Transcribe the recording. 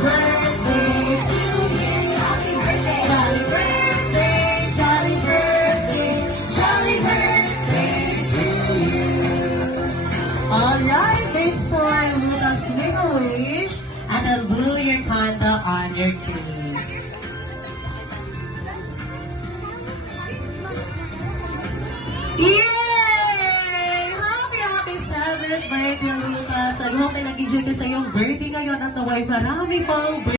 birthday to you. Happy birthday. Jolly birthday, jolly birthday, jolly birthday to you. Alright, this for Lucas Make-A-Wish, and I'll blow your candle on your cake. Yay! Happy 7th birthday, Lucas! Ano ang pinag-enjoy ka sa iyong birthday ngayon at naway marami pang birthday.